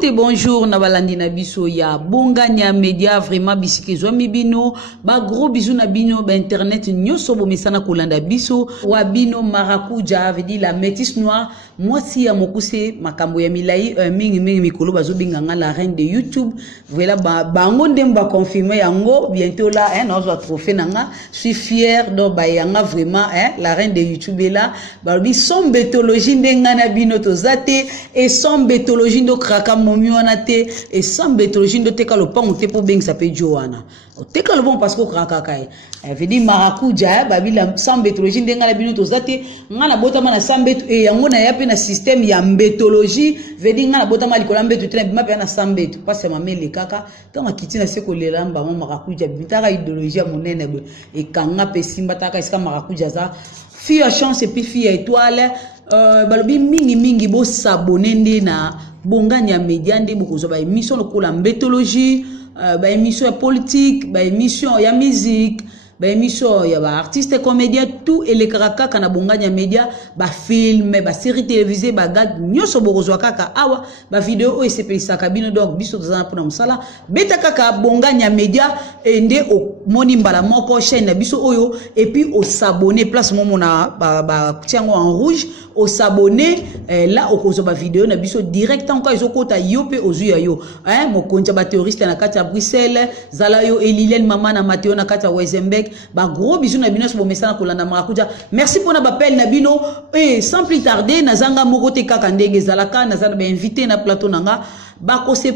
Mbote bonjour na balandi na biso ya Bongania Media vraiment bisiki zomi bino ba gros bisous na bino ba internet nyoso bo mesana kolanda biso wa bino maracuja veut dire la métisse noire moi si ya mokuse makambo ya milai mingi mikolo bazo binganga la reine de YouTube voilà bango ndemba confirmer yango bientôt là hein on va trophée nanga je suis fier do ba yanga vraiment hein la reine de YouTube est là ba bi son bétologie ndenga na bino tozate et son bétologie ndo kraka momi wana te et sans bétologie ndo teka lo pango te po beng ça peut joana teka lo bon parce que kraka kai veut dire maracuja babila sans bétologie ndenga na bino tozate ngana botama na sans béto et yango na yape na système ya mbétologie veut dire ngana botama likola mbéto te na bima na sans béto pas c'est mamé le kaka tant akiti na seko lelamba mo maracuja bitaka idéologie monene et kanga pesimba taka iska maracuja za fille à chance et puis fille à étoile balobi mingi bo s'abonner ndi na Bongania Media ndi bokozo ba émission lokola mbétologie ba émission ya politique ba émission ya musique ba émission ya ba artiste comédien tout et les karaka kana Bongania Media ba film ba série télévisée ba gag nyoso bokozo kaka awa ba vidéo et CP sakabino donc biso tozana pona musala beta kaka Bongania Media ende o moni mbala moko chaîne na biso oyo et puis au s'abonner place momo na ba tiango en rouge au s'abonner là au kozo ba vidéo na biso direct encore ils okota yope ozuya yo hein mo konja ba terroriste na kati ya Bruxelles zala yo Elilel mama na Mateo na kati ya Wezenbeck ba gros bisous na bino so message ko landa marakuja merci pour na appel na bino et sans plus tarder na zanga moko te kaka ndenge zalaka na zana ba invité na plateau nanga ba ko se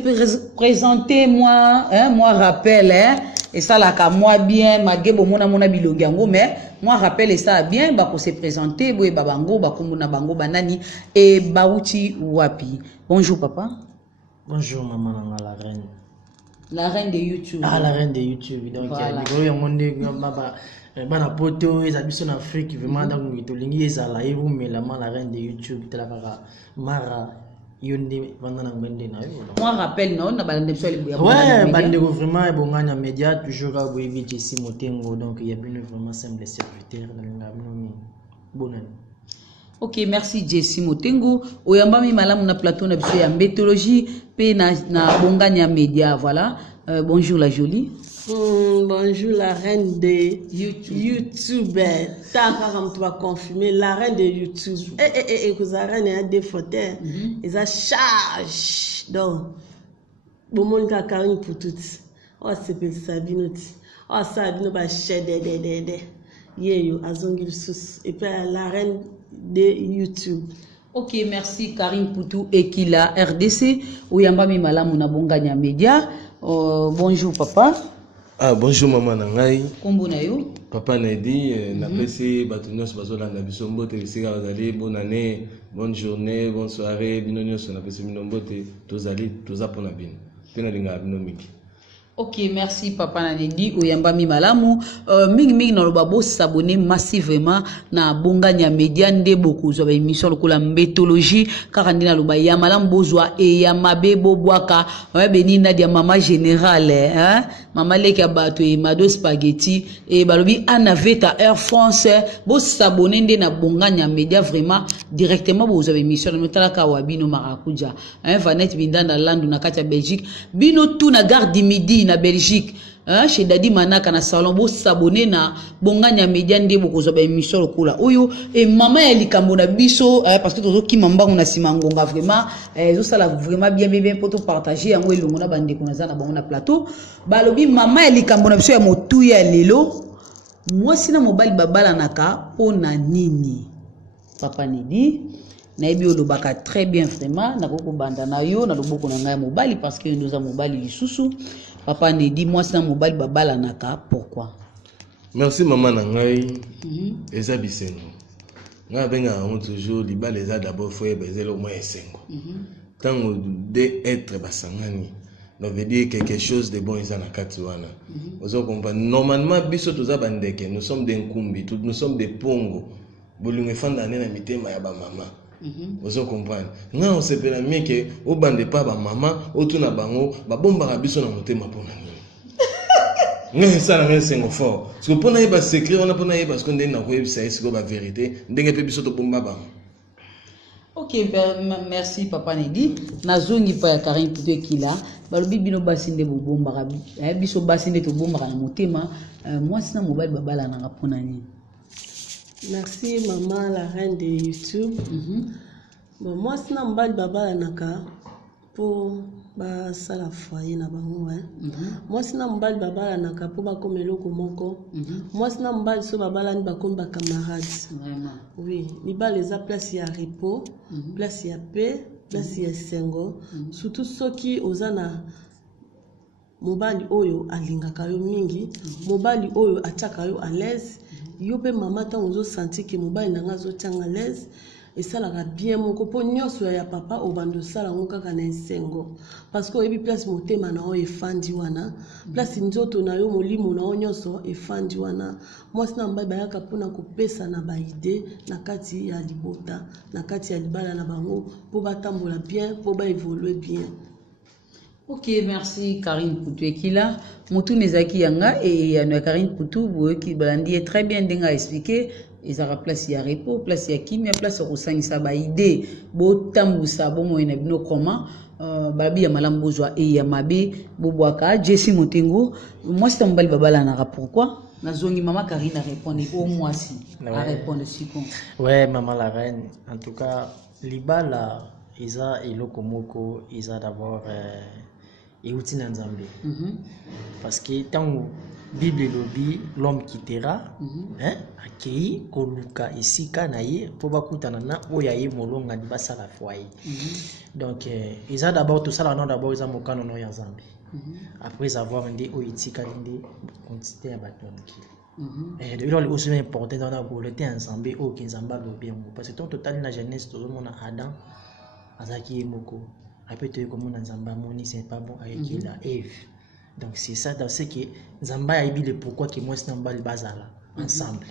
présenter moi hein moi rappel hein et ça là ka moi bien magebo mona bilongi yango mais moi rappelle et ça bien ba ko se présenter boye babango ba komuna bango banani et bauti wapi. Bonjour papa. Bonjour maman nanga la reine de YouTube. Ah la reine de YouTube donc voilà. Il y a monde bana poto ezabiso na Afrique vraiment donc ngitolingi ezala ebu melama la reine de YouTube tela baka mara yonde vandana ngende na yo. Moi rappelle non na balande biso le buya. Ouais, bande vraiment Bongania Media toujours à Boyebi Jessie Motengo donc il y a bien vraiment simple serviteur na ngami bonane. Ok, merci Jessie Motengo. Oyamba mi malamu na plateau na biso ya mbétologie pe na Bongania Media voilà. Bonjour la jolie. Bonjour la reine de YouTube. T'as comme tu vas confirmer la reine de YouTube. Vous avez reine a des photos. Ils a charge. Donc, bon monde qui a carrément pour tout. Oh c'est pas Sabino. Oh Sabino va chercher des. Yo azongil sous et puis la reine de YouTube. Ok, merci Karim Poutou et Kila RDC. Oyamba mi malamu na Bongania Media. Bonjour papa. Ah bonjour maman nangai. Kombo na yo. Papa na dit na pesi batunyos bazolanda biso mbote bisika bazali bonne année, bonne journée, bonne soirée, binonyos na pesi minombote tozali tozapona bino. Tena linga bino mingi. Ok, merci papa Nanedi oyamba mi malamu mingi na loba bo s'abonner massivement na Bongania Media nde beaucoup zo ba émission lokola mbétologie car ndina loba ya malamu bozwa e ya mabe bobwaka ba benina dia mama générale hein mama leka bato e mado spaghetti et balobi anaveta Air France bo s'abonner nde na Bongania Media vraiment directement bo zo ba émission na metala ka wa bino marakuja hein Vanette Bindanda landu na kati ya Belgique bino tout na gare du midi na Belgique hein chez Dadi Manaka na salon bo s'abonner na Bongania Media nde bokozo ba émission lokola oyo et maman ya likambo na biso parce que tozo ki mambango na simangonga vraiment zo sala vraiment bien pour tout partager yango elongo na bande ko na za na bango na plateau balobi maman ya likambo na biso ya motu ya lelo moi sina mobali babala naka pona nini papa Nedi na ebi olobaka très bien vraiment na koko banda na yo na loboko na ngai mobali parce que nous a mobali lisusu papa Nedi moi sina mobali babala naka pourquoi. Merci maman nangai. Eza bisengo. Nga benga on toujours libala eza d'abord faut baiser le moins esengo. Tango de être basangani. Ça veut dire quelque chose de bon eza na kati wana. Vous comprenez normalement biso toza bandeke nous sommes des nkumbi nous sommes des pongo. Bolunge fanda na mitema ya ba mama. Vous comprenez nga on se pela mieux que au bande pas ba mama otuna bango ba bomba ka biso na motema pona nini. Nga ça na sengo fort. Parce que pona yeba secret on a pona yeba parce que ndena ko yebisa esiko ba vérité ndenge pe biso to bomba ba. Ok, merci Papa Nedi. Nazongi pa ya Karine Poutou Kila. Balobi bino basinde bobombaka. Biso basinde to bombaka na motema. Moi sina mobile babala na rapona ni. Merci maman la reine de YouTube. Bon, moi sina mobile babala naka pour ba sala foyer na bango moi sina mobile babala naka pour ba komeloko moko. Moi sina mobile so babala ni ba komba camarades. Vraiment. Oui, libala eza place ya repos, place ya paix, place ya sengo, surtout ceux qui ozana mobali oyo alingaka yo mingi, mobali oyo ataka yo à l'aise, yo pe mama ta ozo sentir que mobali nanga zo tanga à l'aise. Et ça la bien mon copo nyonso ya papa obando sala ngoka kana sengo parce que ebi place motema na o efandi wana place nzoto na yo molimo na o nyonso efandi wana moi sina mbai bayaka pona kopesa na ba idée na kati ya libota na kati ya libala na bango po batambola bien po ba évoluer bien. Ok, merci Karine Poutou Kila. Moutou Nezaki Yanga et Yann Karine Poutou qui balandi est très bien denga expliqué. Ils ont place ya repos, place ya kimia, place ya kusangisa ba idée, bo tambusa bo mo ina bino comment babi ya malambo zwa et ya mabe bo boaka Jessie Motengo. Moi c'est mbali babala na pourquoi nazongi maman Karine a répondu au moi si a répondre si con. Ouais, maman la reine, en tout cas libala isa iloko moko isa d'abord euti na Nzambe. Parce que tant Bible lobi l'homme quittera akei koluka esika na ye po bakutana na oya ye molonga di basala foyer. Donc ils ont d'abord tout ça là non d'abord ils ont mokano no ya Nzambe. Après avoir ndi oyitika ndi continuer à batonki. Et de là aussi important dans la volonté ensemble au kinzamba lobi parce que total na jeunesse tout le monde Adam azaki moko. Après tu comme on Nzamba moni c'est pas bon avec la Eve. Donc c'est ça dans ce que Nzamba a dit le pourquoi que moi c'est Nzamba le bazala ensemble.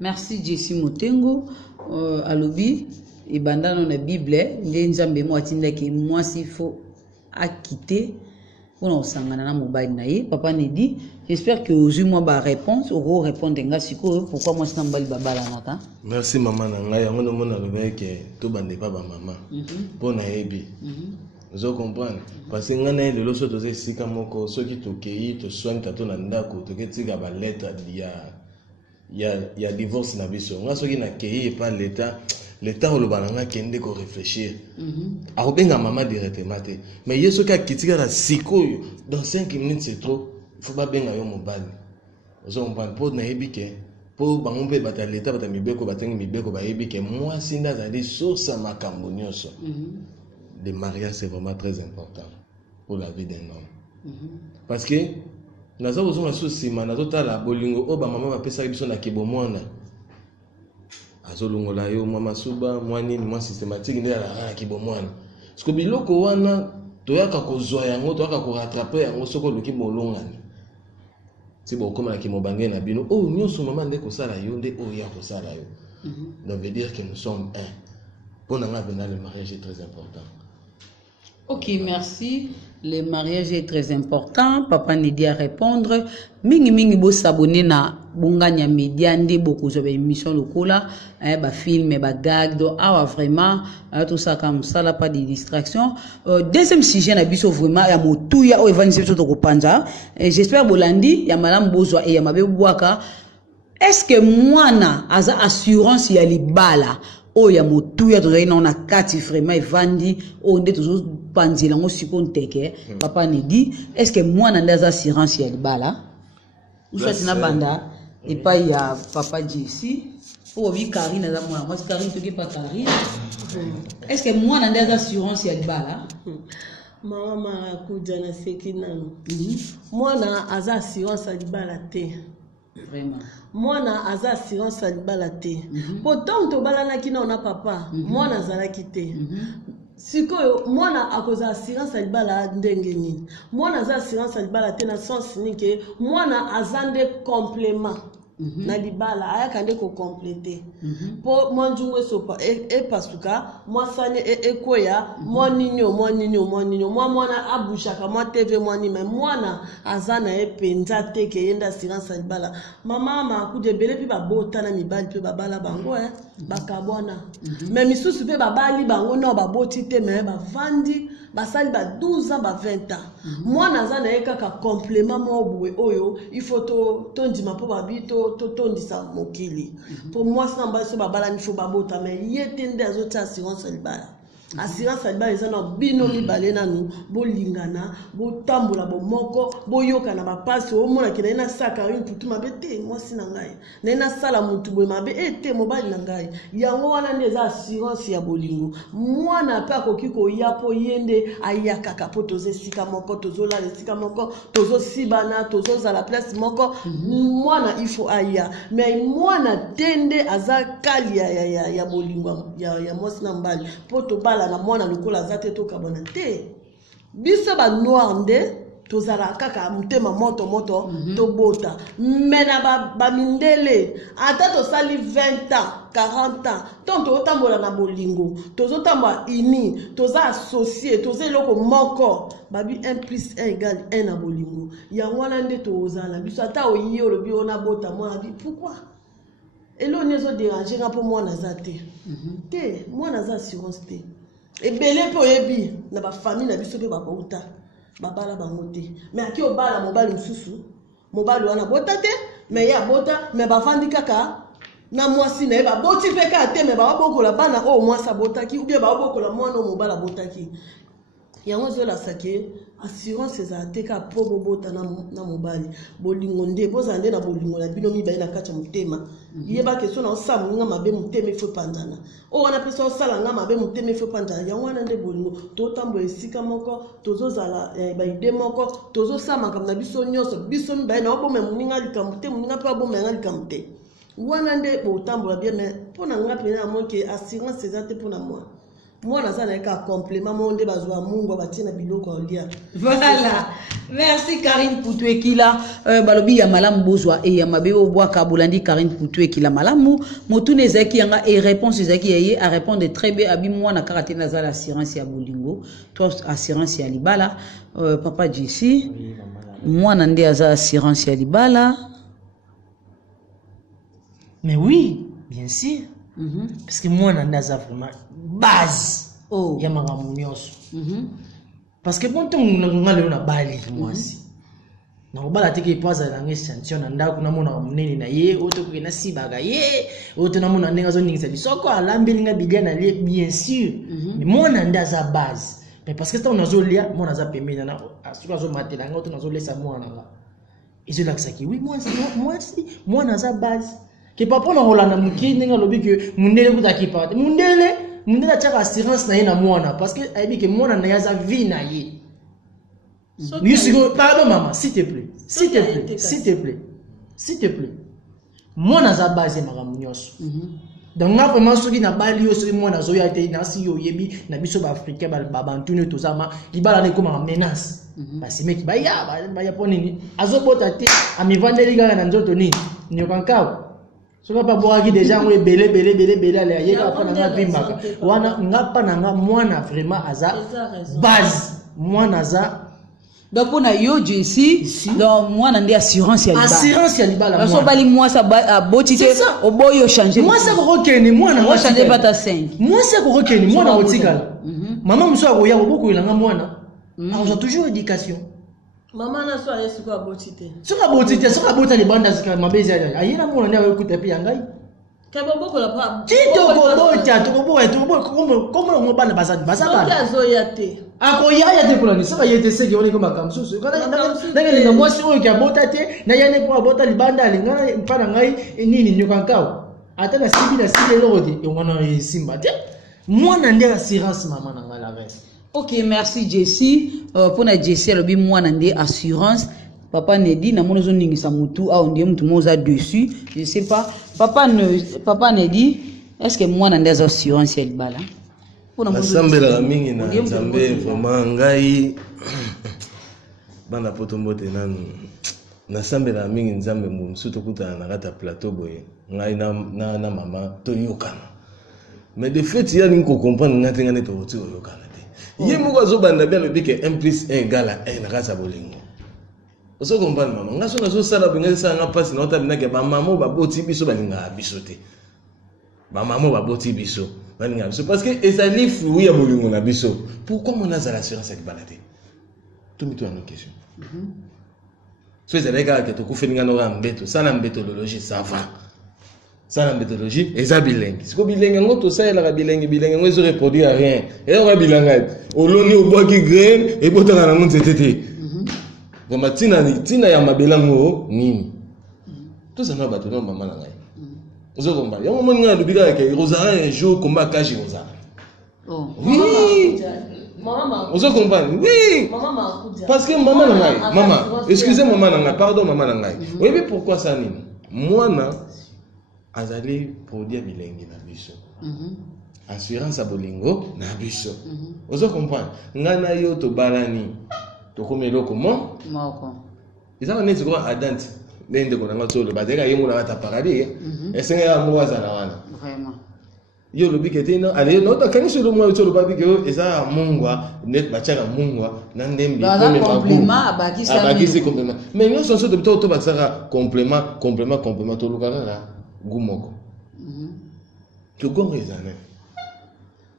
Merci Jessie Motengo alobi et bandana na Bible nde Nzambe mo atinda ke moi s'il faut acquitter on sangana na mobile na ye Papa Nedi. J'espère que aujourd'hui moi ba réponse au répondre nga siko pourquoi moi c'est Nzamba le babala naka. Merci maman na ngai yango mona lobe ke to bande pa ba maman pour na yebi. Vous comprenez? Parce que nous avons le lot de ces camons, ceux qui te cueillent, te soignent, te donnent un d'accord, te disent qu'il y a divorce dans la vie. Nous ceux qui n'ont cueilli pas l'État, l'État ou le balanga qui ont de réfléchir. Alors bien la maman directement. Mais il y a ceux qui ont quitté la psycho dans 5 minutes c'est trop. Il faut pas bien aller au mobile. Vous comprenez? Pour n'aébiter, pour bangompe battre l'État, battre mibeko, battre mibeko, baébiter. Moi si n'a pas dit source à ma cambonioso. Le mariage c'est vraiment très important pour la vie d'un homme. Parce que nous avons besoin de soucis, mais nous avons la bolingo, oh bah maman va passer avec son akibo mwana. Azolungo la yo mama suba, mwani moi systématique ndela la akibo mwana. Parce que biloko wana toyaka kozwa yango, toyaka ko rattraper yango soko luki molongani. Si bon comme la kimo bangé na bino, oh nyonso maman ndeko sala yo nde oh ya ko sala yo. Donc veut dire que nous sommes un. Pour nous le mariage est très important. Ok, merci. Le mariage est très important. Papa Nedi à répondre. Mingi bo s'abonner na Bongania Media ndé beaucoup de émissions locales, ba film, ba gag, donc vraiment tout ça comme ça là pas de distraction. Deuxième sujet na biso vraiment ya motu ya o evangelisation to kopanja. J'espère bolandi ya madame Bozwa et ya mabe Bwaka. Est-ce que moi na aza assurance ya libala o ya motu ya to na kati vraiment evandi o ndé toujours panzila ngo sikonteke Papa Nedi est-ce que moi na ndaza assurance ya libala ou ça tina banda et pas il y a Papa Jessie pour vi Karine na moi Karine to ki pas Karine est-ce que moi na ndaza assurance ya libala Maman kuja na sekina moi na aza assurance ya libala te vraiment moi na aza assurance ya libala te pourtant to balana kina na papa moi na zala kite sikoyo mwana akoza assurance ya libala ndenge nini mwana aza assurance ya libala te na sens ni ke mwana azande complément na libala ayaka nde ko compléter po mwanjungwe sopa e pasuka mwasane ekoya mwaninyo mwana abushaka mwa TV mwanima mwana azana epenza teke yenda assurance libala mama akuje bele pe babota na mibali pe babala bango bakabwana mais misusu pe babali bango no baboti te mais bavandi basali ba 12 ans ba 20 ans mwana azana ekaka complément mo boue oyo il faut to ndima po babito to ndisa mokili pour moi ça mba so babala ni faut babota mais yetende azota assurance libala assurance libala ezana bino mibale nanu bolingana botambola bomoko boyoka na bapasi omona ke na saka une putu mabete moi sina ngai na sala mutu boye mabe ete mobali na ngai yango wana ndeza assurance ya bolingo mwana pe akokiko yapo yende ayaka po toze sika moko tozola le sika moko tozo sibana tozo za la place moko mwana il faut aya mais mwana tende azakali ya bolingo ya mosina mbali po to na mwana lokola zate to kabona te biso ba noir nde tozala kaka mutema moto to bota mena ba mindele ata to sali 20 ans 40 ans tonto otambola na bolingo tozotambola ini toza associé toza eloko moko babi 1 + 1 = 1 na bolingo ya wana nde tozala biso ata oyi olobi ona bota mwana bi pourquoi elo nezo déranger nga po mwana zate te mwana za assurance te ebele pe oyebi na ba famille na biso pe babauta babala bango te mais aki obala mobali mususu mobali wana bota te mais ya bota mais bavandi kaka na mwasi na eba boti pe ka te mais babokola bana o mwasa botaki ou bien babokola mwana o mobala botaki yango zo la sake assurance za teka po bobota na mobali bolingo nde bozande na bolingo na bino mibali na kacha mutema yeba question na osamu nga mabe mutema ifo pandana o wana pesa osala nga mabe mutema ifo pandana yango wana nde bolingo to tambo esika moko tozo zala ba ide moko tozo sama kam na biso nyoso biso mibali na obome muninga likamute muninga pa obome nga likamute wana nde bo tambo bien mais pona nga pena moke assurance za te pona moi moi na sana ka complément monde bazwa mungu batina biloko olia. Voilà, merci Karine Poutuekila balobi ya malamu bozwa e ya mabebo bwa kabulandi Karine Poutuekila malamu motune zaki yanga et réponse zaki yeye a répondre très bien abi moi na karaté na za assurance ya bolingo toi assurance ya libala papa Jessi moi na ndé za assurance ya libala mais oui bien sûr parce que moi na za vraiment base ya makambo nyonso parce que bon ntonga lelo na bali mwasi na obala teke ipaza na ngeshantion na ndako na mona munene na ye oto ko na sibaga ye oto na mona ndenga zo ningisa bisoko alambeli nga bilia lie bien sûr mais mona ndaza base mais parce que ça on azolia mona za pemena na asuka zo matela nga oto na zo lesa mona nga izo laksaki oui moi naza base que papa na holanda mukini nga lobi que mundele kutakipa mundele ataka assurance na ye na mwana parce que aibi que mwana na yaza vie na ye pardon maman s'il te plaît mwana za base makambo nyonso donc nga vraiment soki na bali yo soki mwana zoya te na si yo yebi na biso ba africain ba bantu ne tozama libala ne koma menace basi meki ba ya ponini azobota te amivandeli kaka na nzoto nini nyokankao soka pa boaki déjà ngo belé ala yeka pa na bimba wana ngapa na nga mwana vraiment aza base mwana za donc on a yo Jessi donc moi na ndé assurance ya libala moi so bali moi ça botité au boyo changer moi ça ko keni mwana moi changer pas ta 5 moi ça ko keni mwana otikala maman muso akoya oboko ilanga mwana on a toujours éducation. Maman na so ayesu ko abotite. Soka botite, soka bota le banda zika mabezi ya. Ayina mona ndia wekuta pe yangai. Kabo boko la pa. Tito ko bota, to ko como ngo bana bazadi, bazaba. Soka azoya te. Ako yaya te polani, soka yete seki woni ko makamsusu. Kana ndenge ni mwasi oyo kya bota te, na yana ko bota le banda alingana mpana ngai nini nyokankao. Ata na sibi na sibi lokote, yongana simba te. Mwana ndia assurance maman na ngala reste. Ok, merci Jessi. Pour na Jessi, elle a moi nande assurance. Papa ne dit na mono zo ningisa mutu a onde mutu moza dessus. Je sais pas. Papa ne dit est-ce que moi nande assurance elle bala. Pour na sambela mingi na nzambe vraiment ngai bana potombo te nanu. nasambela mingi nzambe mosusu tokutana na kati ya plateau boye ngai na mama toyokana mais de fait ya ningi kocomprendre nga te nga nde tokoti koyokana te ye moko azobanda bien alobi ke 1+1 égale à 1 na kati ya bolingo ozo comprendre mama nga so nazosala boye nga esalanga mpasi na otabinake bamama baboti biso balingaka biso te bamama baboti biso balingaka biso parce que ezali fruit ya bolingo na biso pourquoi mona azala assurance ya libala te tomitona no question so ezalaki kaka ke tokufeninga noka mbeto sala mbetologie ça va sala mbetologie eza bilenge siko bilenge yango tosalelaka bilenge yango ezo reproduire rien eyoka bilanga oloni obwaki graine ebotaka nango nzete te vraimen ntina ya mabelango nini tozana bato na mama na ngai ozokomba yango moni ngai alobi kaka ke ozala un jour komba kashi ozala oui ozo comprendre oui parce que maman na ngai maman excusez maman na ngai pardon maman na ngai oyebi pourquoi ça nini mwana azali produit bilenge na biso assurance ya bolingo na biso ozo comprendre ngai na yo tobalani tokomi eloko moko ezaka neti koka adante nde ndeko na ngai toloba azalika ye mona kata paradis esenga ya moko azala wana yo lobi ke te no ale no ta kanisi lo mwa tolo babi ke eza mungwa net bachaka mungwa na ndembi comme complément abakisi complément mais nous sommes to basaka complément to lukaka gumoko to gonga ezane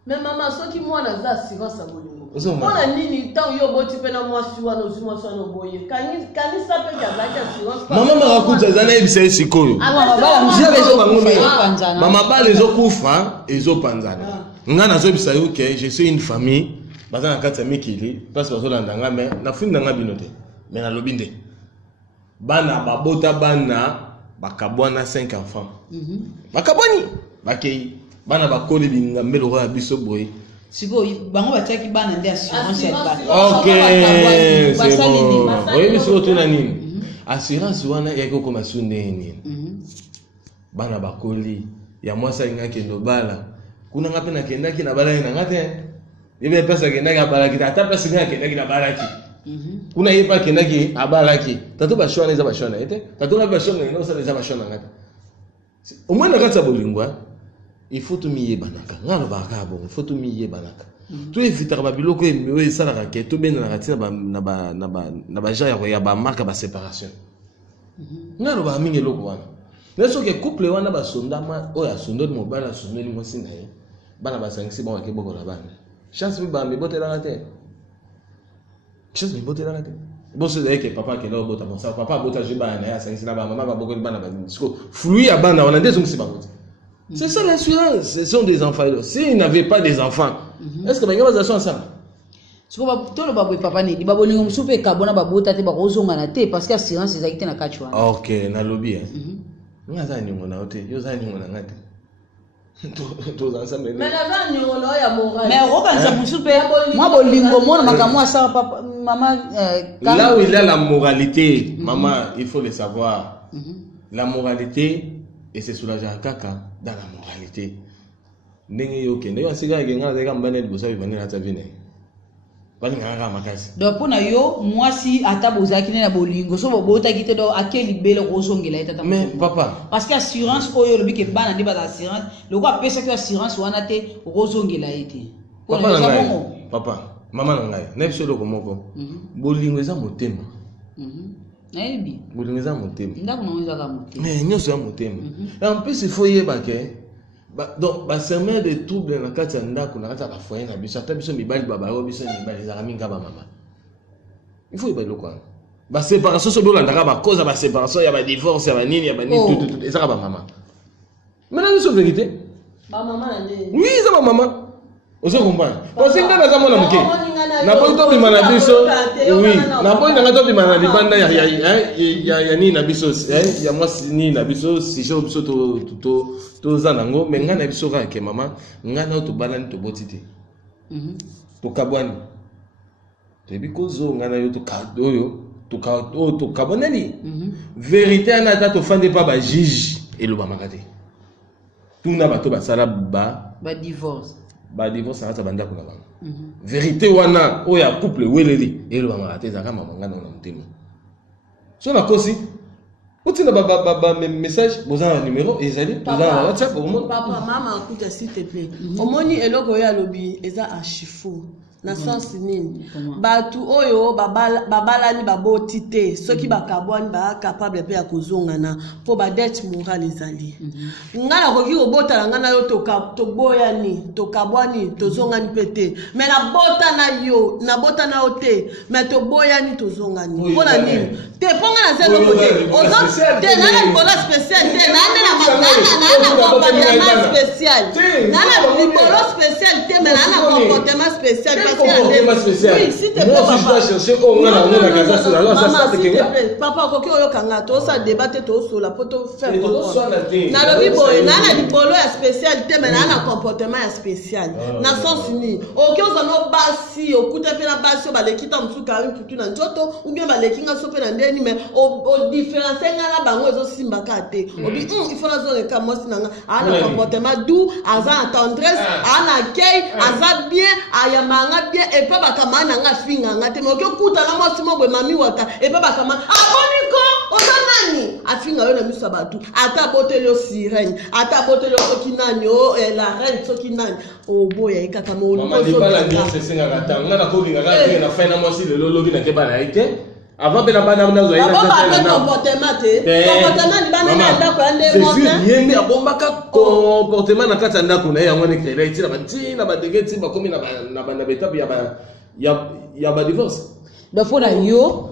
mais maman soki mwana za assurance bolingo mwana nini tant yo boti pena mwasi wana ozimwa sana boye kanisa pe ya assurance mama marakuta ezana ebisa sikoyo mama bale ezokufa ezopanzana nga nazobisa yo ke je suis une famille baza na kati ya mikili place bazolanda nga mais nafundi nga bino te mais nalobi nde bana babota bana bakabwana 5 enfants bakabwani bakei bana bakoli binga mbelo ya biso boye siko bango batiaki bana nde assurance ya bana okay c'est bon oyebi siko tuna nini assurance wana yaki okoma su nini bana bakoli ya mwasi alingaki ndobala kuna nga mpe nakendaki na balaki na nga te yebe mpasi akendaki abalaki te ata mpasi nga akendaki na balaki kuna ye mpe akendaki abalaki tato bashwana eza bashwana ye te tato nga bashwana nga osala eza bashwana nga te omwe na kati ya bolingwa il faut tomiyebanaka nga alobaka bongo il faut tomiyebanaka toevitaka babiloko oyo esalaka ke tobendanaka ntina na bagenre ya bamarke ya baséparation nga alobaka mingi eloko wana na soki couple wana basondama oyo asondoli mobali asondoli mwasi na ye bana basangisi bango ake bokola bana chance mpe bamibotelaka te chance mibotelaka te boso ezali ke papa akenda obota mosala papa abota zwi bana na ye asangisi na bamama babokoli bana siko flui ya bana wana nde ezongisi bango te. C'est ça l'assurance, ce sont des enfants. S'ils n'avaient pas des enfants, est-ce que les gars vont ensemble? Siko tolo baboy papa ni babolingo musupe kabona babota te bakozonga na te parce que assurance ezakite na kachwa. OK, na lobby hein. Nga za ningo na hote, yo za ningo na ngate. Tous ensemble. Mais la za ningo na ya moral. Mais rokanza musupe moi bolingo mona makamwa sa papa maman là où il y a la moralité, maman, il faut le savoir. La moralité et c'est soulager kaka dans la moralité. Ndenge yo kende yo asika ngenga za kambane libosa bivane na tavine. Bani nganga makasi. Donc pona yo mwasi atabozaki na bolingo so bobota kite do akeli bele kozongela etata. Mais papa parce que assurance oyo lobi ke bana ndi ba assurance loko apesa que assurance wana te kozongela ete. Papa mama na ngai na biso loko moko bolingo eza motema. Naibi bolingo eza motema. Ndako na eza ka motema. Mais nyoso ya motema. Et en plus il faut yeba ke donc basemer de troubles na kati ya ndako na kati ya bafoyer na biso ata biso mibali babao biso mibali ezaka mingi ba mama il faut yeba eloko wana baséparation so bolandaka bakoza baséparation ya badivorce ya banini ya banini tout ezaka bamama maintenant biso vérité bamama na nde oui eza bamama ozo comprendre parce que ngana za mona moke na po to bima na biso oui na po nga to bima na libanda ya nini na biso ya mwasi nini na biso si je biso to zanango mais ngana biso ka ke mama ngana to balani to botite to kabwani te bikozo ngana yo to kadoyo to kabonani vérité ana ta to fande pa ba juge eloba makate tuna bato basala ba divorce divorce na banda kuna bana vérité wana oya couple weleli eloba makate zaka mama ngana na mutema So na kosi. Uti na ba message, boza un numéro ezali, boza WhatsApp au monde. Papa, maman écoute s'il te plaît. Omoni eloko ya lobi eza archifo. Na sens nini batu oyo babalani baboti te soki bakabwani ba capable pe ya kozongana po ba dette morale ezali ngana koki kobota ngana yo toboyani tokabwani tozongani pete mais na bota na yo te mais toboyani tozongani mpona nini te ponga na zelo kote ozo te nana libolo spécial te nana comportement spécial nana libolo spécial te mais nana comportement spécial. Oui, si tu dois chercher au moins la casa sur la loi, ça c'est que papa koki oyo kanga to sa débattre to so la poto faire na lobi boy na libolo ya spécial te mais na comportement ya spécial na sens ni oki ozo no basi okuta pe na basi ba lekita msuka nkutu na njoto ou bien ba lekinga so pe na ndeni mais o différence nga na bango ezo simba ka te obi il faut na zone ka mosi nanga ana comportement doux aza tendresse ana accueil aza bien ayamanga bien et pas bakamana nga finga ngate mo kyokuta na mosi mo bwe mami waka et pas bakamana aboniko osanani afinga yo na miso batu ata botelo sirène ata botelo sokinani o la reine sokinani o boya ikaka mo mama di bala ndio sesinga katanga na kolinga ka na fena mosi le lolobi na kebana ite avant bena bana na zo ina tata comportement ni bana na ndako ande mo te yende abombaka comportement na kata ndako na yango ne kele iti na batina badegeti bakomi na bana betape ya ba divorce donc faut na yo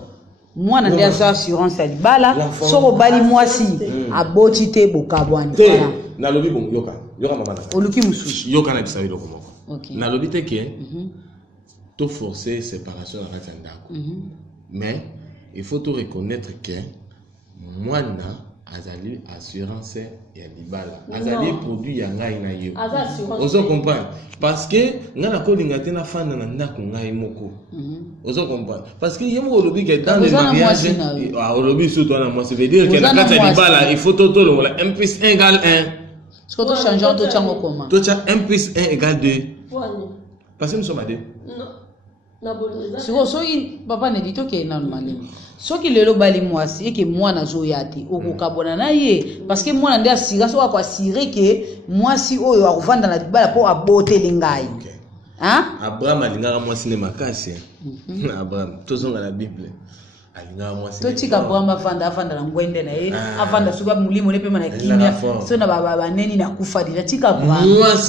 mwana ndia za assurance ya libala soko bali mwasi aboti te bokabwani voilà na lobi bon yoka mama na oluki mususu yoka na bisabi loko moko okay na lobi te ke to forcer séparation na kata ndako mais il faut tout reconnaître que mwana azali assurance ya libala azali produit ya ngai na yo ozo comprendre parce que ngana ko linga te na fanda na ndako ngai moko ozo comprendre parce que yemo lobi que dans le mariage olobi surtout na moi ça veut dire que na kata libala il faut tout le 1 plus 1 égale 1 ce que tu changes tout chango comment tout 1 plus 1 égale 2 parce que nous sommes à 2 non soki papa ne dit que normalement soki lelo bali mwasi eke mwana zo yate okokabona na ye parce que mwana ndia sira so kwa sire ke mwasi oyo akuvanda na libala po abotele ngai hein Abraham alingaka mwasi ne makasi Abraham tozonga na Bible alingaka mwasi to tika Abraham afanda na ngwende na ye afanda suba mulimo ne pema na kimia so na baba neni na kufa dira tika Abraham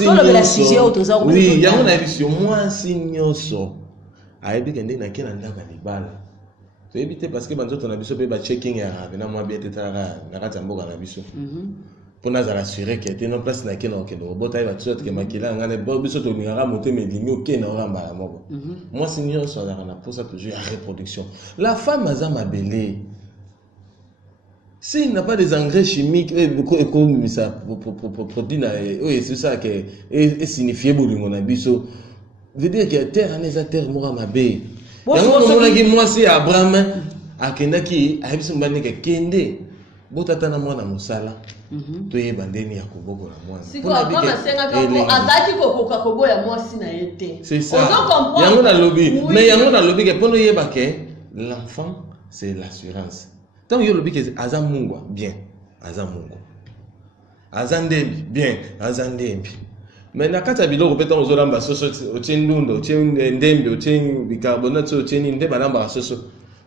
to lo bela sujet auto za ko oui yango na vision mwasi nyoso ayebi kende na kena ndaka libala to ebite parce que banzoto na biso pe ba checking ya na mwa bien tetara na kata mboka na biso pour nous assurer que tu n'as place na kena okendo bota ba tsot ke makila ngane biso to ngara monter medimi okena oramba la moko moi signor so na pour ça toujours la reproduction la femme azama belé s'il n'a pas des engrais chimiques comme ça produit na c'est ça que est signifié bolingo na biso veut dire que terre aneza terre mora mabe yango moi c'est Abraham akendaki ayebisi mbani ke kende botata na mwana musala to yeba ndeni ya koboko na mwana siko kama senga kako azaki kokoka koboya mwasi na yete c'est ça yango na lobby mais yango na lobby ke pono yeba ke l'enfant c'est l'assurance tant yo lobby ke azamungwa bien azamungwa azandembi bien azandembi mais na kata biloko peta ozolamba soso otyendundo otyendembe otyen bicarbonate otyeni nde balamba soso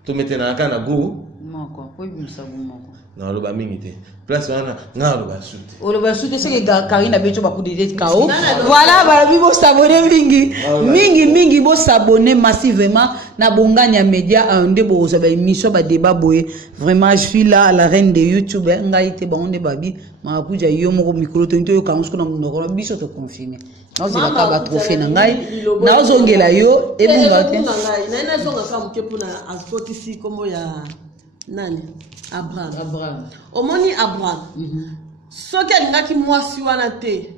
to metena kana go moko ko bimsabu moko na loba mingi te place wana na loba sute oloba sute c'est que Karina beto ba kudete kao voilà ba bibo s'abonner mingi bo s'abonner massivement na bonganya media ande bo za ba émission ba débat boye vraiment je suis là la reine de YouTube ngai te ba onde babi ma kuja yo moko micro to yo kansko na mnoko biso to confirmer na ozela ka ba trophée na ngai na ozongela yo ebunga te ngai na zonga ka mkepu na aspotisi kombo ya nani Abraham omoni Abraham soki alingaki mwasi wana te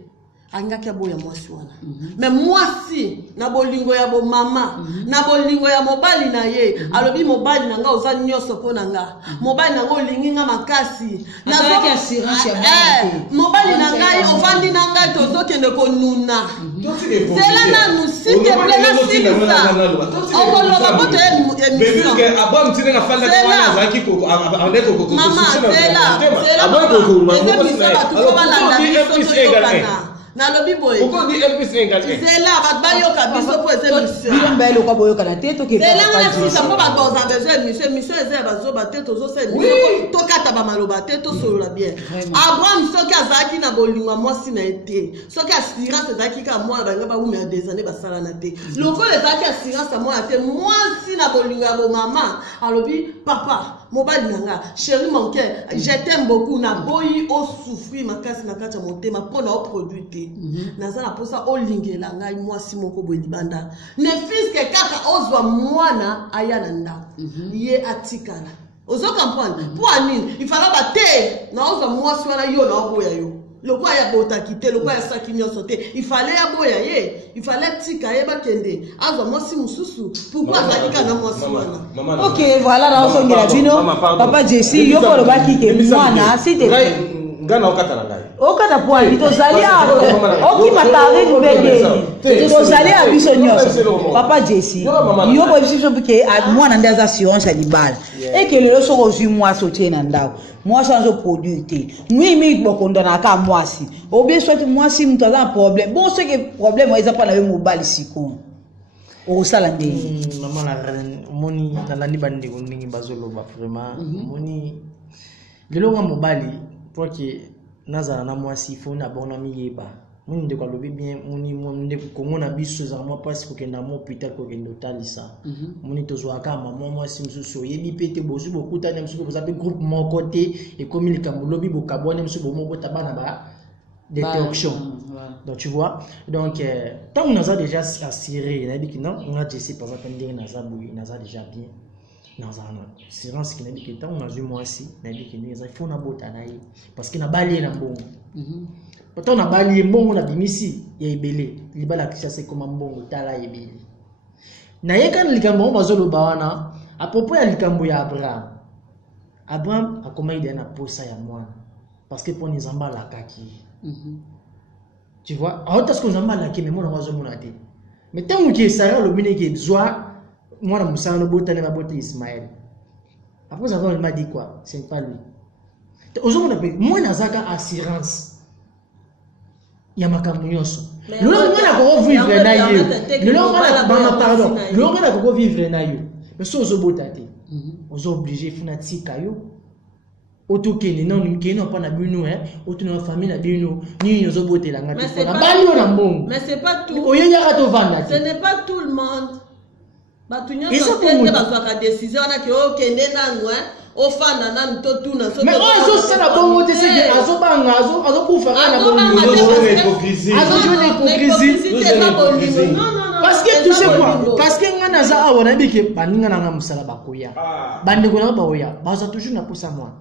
alingaki aboya mwasi wana mais mwasi na bolingo ya bomama na bolingo ya mobali na ye alobi mobali nanga oza nyoso po nanga mobali nanga olingi nga makasi na assurance ya mobali nanga ovandi nanga tozokende konuna là nous si te plaît là si ça on va le raconter émission Abraham tine na fanda na wana zaki koko avec koko maman c'est là na lobi boy pourquoi dit LPC égal c'est là va ba yo ka biso pour cette émission biso mbele ko boyo kana te to ke c'est là na si ça mo ba dans un besoin monsieur ezé ba zo ba te to zo se to kata ba maloba te to solo la bien Abraham soki azaki na bolinga mwasi na été soki assurance ezaki ka moi ba ngaba umi a des années ba sala na te loko ezaki assurance moi te mwasi na bolinga bo mama alobi papa mobali nanga chérie mon cœur je t'aime beaucoup na boyi o souffrir makasi na kati ya motema pona o produit te nazala posa o lingela ngai mwasi moko boyi libanda ne fiske kaka ozwa mwana aya na ndako ye atikala ozo comprendre pour anine il fallait bater na ozwa mwasi wana yo na oboya yo loko ya bota kite loko ya saki nyoso te il fallait ya boya ye il fallait tika ye bakende azwa mwasi mususu pourquoi azalika na mwasi wana ok voilà na osongela bino papa Jessie yo ko lobaki ke mwana site ngana okatala ngai okata point tozali apo okima tari mbege tozali abiso nyonso papa Jessie yo ko biso ke mwana ndaza assurance ya libala eke lelo soko zwi mwasi otie na ndako mwasi azo produit te mwimi bokondana ka mwasi obie soit mwasi mtu aza problème bon c'est que problème eza pa na we mobali siko osala ndenge maman la reine moni nalandi bandi ndenge bazoloba vraiment moni lelo nga mobali pour que nazala na mwasi fo na bona miyeba moni ndeko lobi bien moni ndeko kongo na biso za moi parce que na mo hôpital ko kendo talisa moni tozwa ka maman mwasi msusu yebi pete bozu bokuta na msusu boza pe groupe mon côté et comme il kambo lobi bokabone msusu bomo bota bana ba détection donc tu vois donc tant on a déjà assuré na dit non on a dit par exemple ndenge na zabu na za déjà bien na za na assurance qui na dit que tant on a vu moi aussi na dit que il faut na bota na yi parce que na bali na mbongo pourtant na bali mbongo na bimisi ya ibele libala kisha c'est comme mbongo tala ibele na yeka likambo bazolo bawana à propos ya likambo ya Abraham akoma ide na posa ya mwana parce que pour les amba la kaki tu vois alors est-ce que amba la ki mais mwana wazo mona te mais tant que Sarah le mine qui zwa mwana musana botane ba bote Ismaël après ça il m'a dit quoi c'est pas lui aujourd'hui on appelle moi nazaka assurance ya makambo nyonso lelo ngana ko vivre na yo lelo ngana bana pardon lelo ngana ko vivre na yo mais so zo botate ozo obligé funa tika yo otokene non nkeno pa na bino otu na famille na bino ni ozo botela ngati fona bali na mbongo mais c'est pas tout oyenga kato vanda ce n'est pas tout le monde batunya tete bazwaka décision na ke okende nanu ofanda nanu totuna so mais ozo sala bongo te seke azo banga azo kufa na bongo hypocrisie non parce que tu sais quoi parce que ngana za awona bike baninga na musala bakoya bande ko na baoya baza toujours na posa moi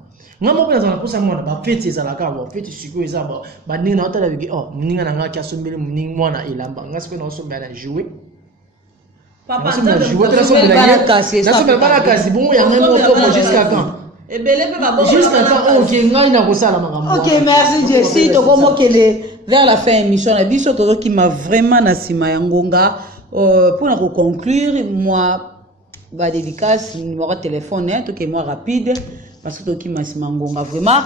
ngamo pena za posa moi ba fete za la ka ba fete siko eza ba baninga na otala bike oh muninga na ngaki asombele muninga mwana ilamba ngasiko na osombela na jouer papa na jouer tela sombela bala kasi bongo ya ngemo ko jusqu'à quand jusqu'à quand OK ngai na ko sala makambo OK merci Jessie to komo kele vers la fin émission na biso to qui m'a vraiment na sima ya ngonga pour na conclure moi va dédicace numéro de téléphone to que moi rapide parce que to qui m'a sima ngonga vraiment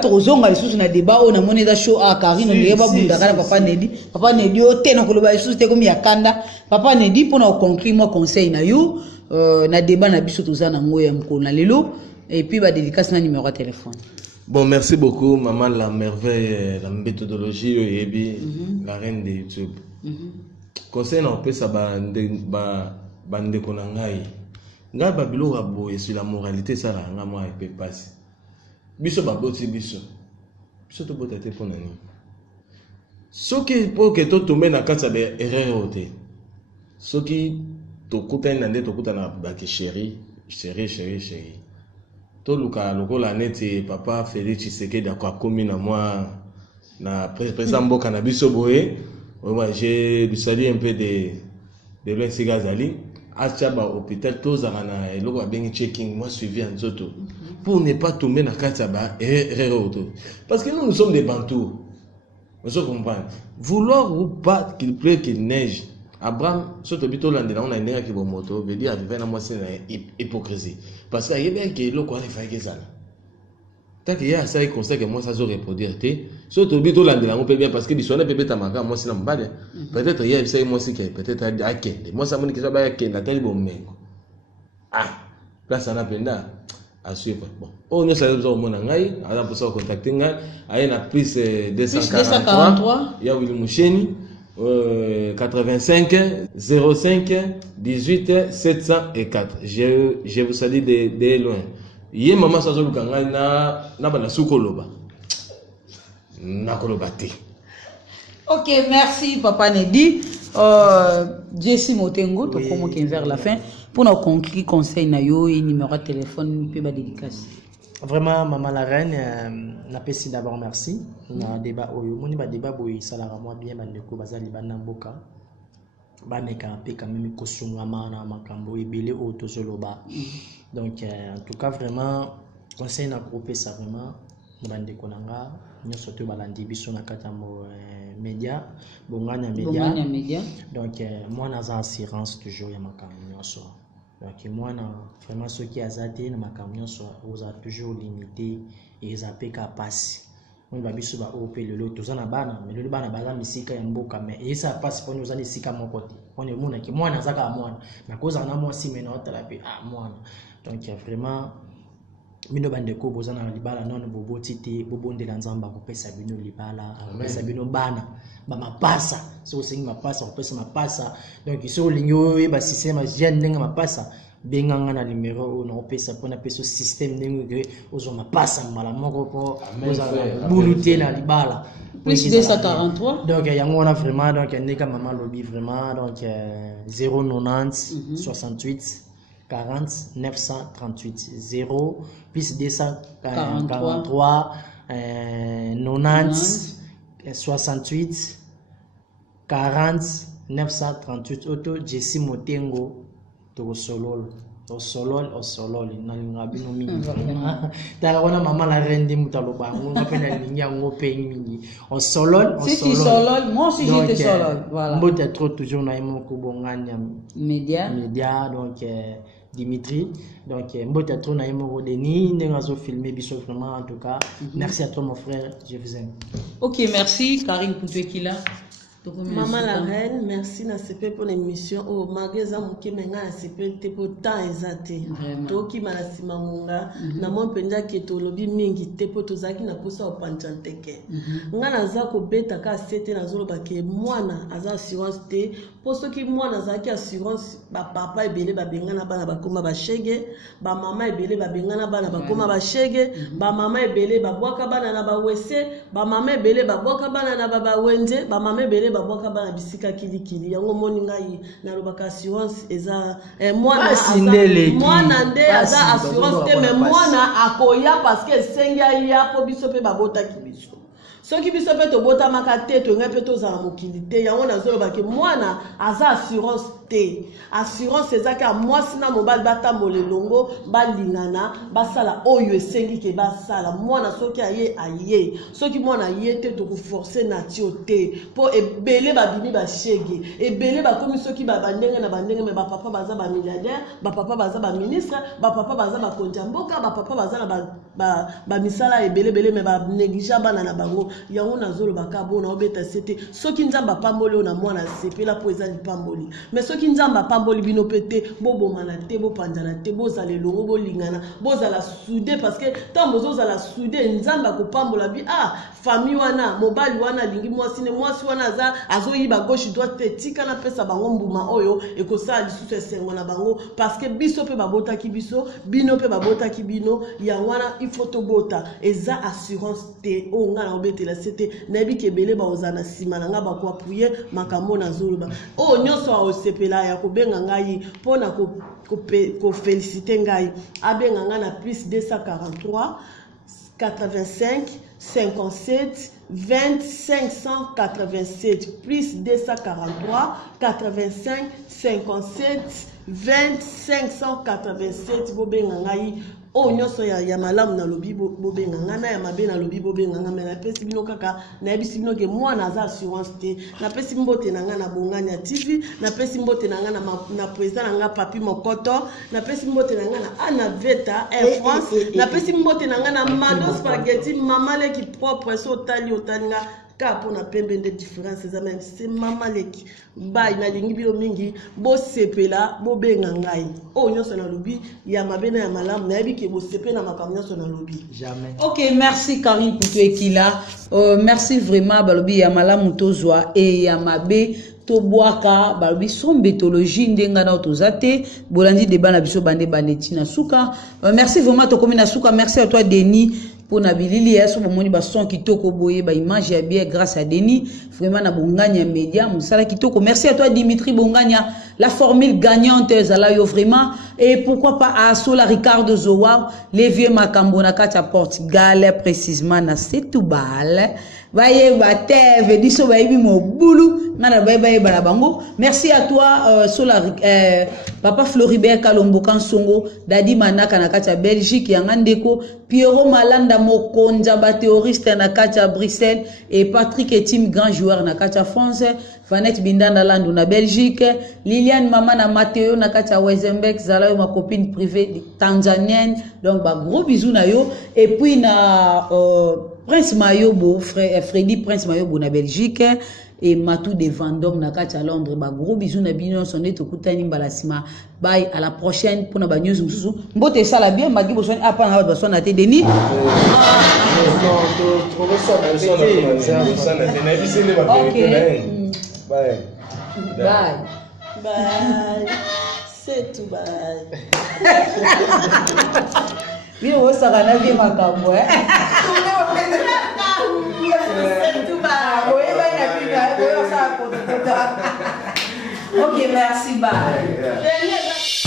to kozonga lisusu na débat on a moneda show a Karine ndeba bunda kana papa Nedi o te na koloba lisusu te comme ya kanda papa Nedi pour na conclure moi conseil na you na débat na biso to za na ngoya mkona lelo et puis va dédicace na numéro de téléphone. Bon, merci beaucoup, maman, la merveille, la méthodologie, la reine de YouTube. Conseil, on peut ça, bande konangai. Nga babilo rabo et sur la moralité, ça la nga moi peut passer. Biso baboti biso. Biso to botate pour nani. Ce qui pour que to tomber na kata be erreur ote. Ce qui to kuta nande to kuta na ba ke chérie. To luka lokola neti papa Félix Tshisekedi kwa komi na moi na président Mboka na biso boye moi j'ai salué un peu de loin Sigazali achaba hôpital tozaka na eloko bengi checking moi suivi en zoto pour ne pas tomber na kati ba erreur auto parce que nous sommes des bantous Vous comprenez? Vouloir ou pas qu'il pleut, qu'il neige. Abraham, surtout bito landela, on a une qui va moto, veut dire avec moi c'est une hypocrisie. Parce qu'il y a bien que l'eau qu'on a fait que ça. Tant qu'il y a ça, il constate que moi ça se reproduire. Surtout bito landela, on peut bien parce que les soins peut être amaga, moi c'est n'importe. Peut-être il y a ça moi c'est peut-être à Kende. Moi ça me dit que ça va à Kende, la telle bonne mengo. Ah, là ça n'a pas à suivre. Bon, on ne sait pas au monde ngai, alors pour ça contacter ngai, il y a plus 243, il y a Willy Moucheni 85 05 18 704. Je vous salue de loin. Yé maman ça zolu kanga na bana sukoloba. Na koloba te. Ok, merci Papa Nedi. Jessie Motengo, tu commences vers la fin. Pour nous conclure, conseil na yo et numéro de téléphone, peut ba dédicace. Vraiment, maman la reine, n'a pas si d'abord merci. Na débat oyo, moni ba débat boy salara moi bien bandeko bazali bana mboka. Ba meka pe quand même ko sungama na makambo ebele o tozoloba. Donc en tout cas vraiment conseil na groupe ça vraiment bandeko nanga nyoso to balandi biso na katamo média bonganya média. Donc moi na assurance toujours ya makambo nyoso. Donc moi na vraiment ceux qui azate na makambo nyoso vous a toujours limité et ils appellent qu'à passer. On va biso ba OP le lot tozana bana mais le bana baza misika ya mboka mais et ça passe pour nous aller sika mon côté. On est mona ki mwana zaka mwana na koza na moi si maintenant tala pe mwana. Donc vraiment mino bandeko bozana libala non bobo titi bobo ndela nzamba ko pesa bino libala pesa bino bana ba mapasa so singi mapasa ko pesa mapasa donc so linyo e ba système jeune ndenge mapasa benganga na numéro on pesa pona peso système ndenge ozo mapasa mala moko ko bozala buluté na libala plus 243 donc yango on a vraiment donc ndeka maman lobby vraiment donc 090 68 40 938 0 plus 243 90 68 40 938 auto Jessie Motengo to solol na ngabino mingi tara wana mama la reine mutaloba ngo pena lingia ngo pe mingi on solol moi aussi j'étais solol voilà mbote trop toujours na imo ko bonganya média donc Dimitri donc mbote trop na imo Denis ndengazo filmer biso vraiment en tout cas merci à toi mon frère, je vous aime. Ok, merci Karine Poutuekila. Maman la reine, merci na CP pour l'émission. Oh, magasin muke menga na CP te pour temps exacté. Toki manasima munga na mon penja ke to lobi mingi te pour tozaki na posa o panchanteke. Nga na za ko beta ka sete na zolo ba ke mwana aza assurance te posto ki mwana zaki assurance ba papa ebele ba benga na bana bakoma ba shege, ba mama ebele ba benga na bana bakoma ba shege, ba mama ebele ba bwaka bana na ba wese, ba mama ebele ba bwaka bana na ba wenje, ba mama ebele baboka bana bisika kilikili yango moni ngai na lobaka assurance eza mwana nde aza assurance te mais mwana akoya parce que senga ya po biso pe babota kibiso soki biso pe to bota makate to ngai pe to za mokili te yango na zolo ke mwana aza assurance te assurance ezaka mwasi na mobali batambola elongo balingana basala oyo esengi ke basala mwana soki aye soki mwana aye te tokoforce natio te po ebele babimi bashege ebele bakomi soki babandenge na bandenge me bapapa baza bamilliardaire bapapa baza baministre bapapa baza bakonzi ya mboka bapapa baza na bamisala ebelebele me banéglige bana na bango yango nazoloba ka bona obeta sete soki nzamba pamboli ona mwana sepela po eza lipamboli mais soki nzamba pamboli bino pete bobomana te bopanzana te bozala elongo bolingana bozala soudé parce que tant bozozala soudé nzamba kopambola bi famille wana mobali wana lingi mwasi wana aza azoyiba gauche droite tika na pesa bango mbuma oyo ekosala lisusu esengo na bango parce que biso pe babotaki biso bino pe babotaki bino ya wana il faut tobota eza assurance te o nga na obetela sete nayebi kebele baozana nsima na nga bakoapuye makambo na zoloba o nyonso aosepela ya kobenga ngai mpona kofelicite ngai abenga nga na plus 243 85 57 20 587 plus 243 85 57 20 587 bobenga ngai Oh nyonso ya malamu na lobi bobenga ngana ya mabe na lobi bobenga ngana na pesi bino kaka na yebisi bino ke mwana aza assurance te na pesi mbote na ngana bonganya TV na pesi mbote na ngana na président na nga Papi Mokoto na pesi mbote na ngana Ana Veta Air France na pesi mbote na ngana Mado Spaghetti mama leki propre so otali nga pour na pembe de différence même c'est mama leki bay na lingi bilo mingi bo sepela bo benga ngai o nyonso na lobi ya mabena ya malamu na yebi ke bo sepela makambo nyonso na lobi jamais. Ok, merci Karine pour toi qui là. Merci vraiment balobi ya malamu tozwa et ya mabe to boaka balobi sombetologie ndenga na otozate bolandi débat na biso bande baneti na suka. Merci vraiment to komi na suka. Merci à toi Denis pour na bilili ya so bomoni ba son kitoko boye ba image ya bien grâce à Denis vraiment na bonganya média musala kitoko. Merci à toi Dimitri Bonganya, la formule gagnante zala yo vraiment et pourquoi pas à Sola Ricardo Zowa les vieux makambo na kati ya Portugal précisément na Setúbal baye bate vediso bayibi mobulu ngana baye balabango. Merci à toi Sola papa Floribert Kalombo Kansongo Dadi Manaka na kati ya Belgique ya ngandeko Pierrot Malanda Mokonja ba théoriste na kati ya Bruxelles et Patrick Etim grand joueur na kati ya France Vanette Bindanda Landu na Belgique Liliane Mama na Matteo na kati ya Weizenberg zala yo ma copine privée tanzanienne donc ba gros bisous na yo et puis na Prince Mayobo Freddy Prince Mayobo na Belgique et Matou de Vendôme na kati à Londres ba gros bisous na bino sonné to kutani mbalasima bye à la prochaine pour na ba news mususu mbote sala bien magi bo sonné apa na ba sonné te Denis bye c'est tout bye oui on ça va na bien makambo Ok, merci, bye.